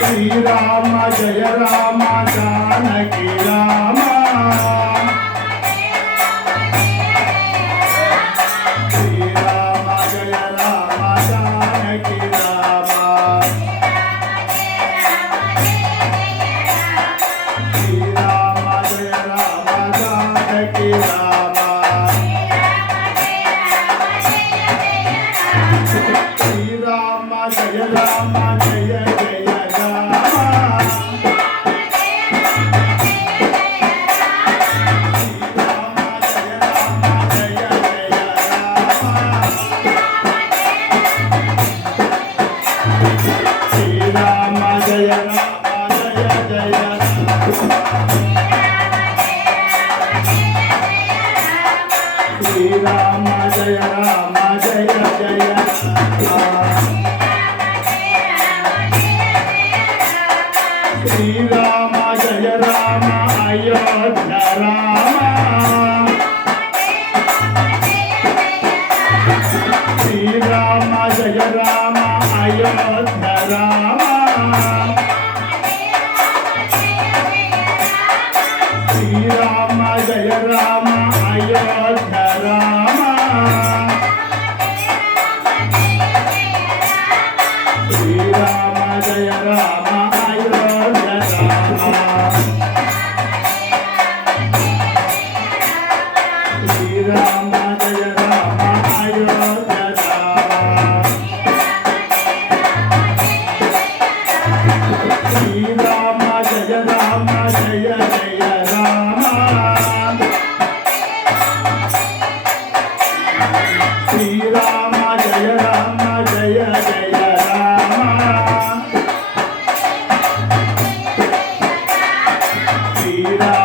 Srirama Jaya Rama Janaki Rama Srirama Jaya Rama Janaki Rama Srirama Jaya Rama Janaki Rama Srirama Jaya Rama Jaya Ram Jaya Ram Jaya Jaya Shri Ram Jaya Ram Ayodhya Rama Shri Ram Jaya Ram Ayodhya Rama Shri Ram Jaya Ram Ayodhya Rama Shri Rama Jaya Rama Ayodhya Rama Shri Rama Jaya Rama Ayodhya Rama Shri Rama Jaya Rama Jaya Jaya Rama Shri Rama Jaya Rama Jaya Jaya Rama Shri Rama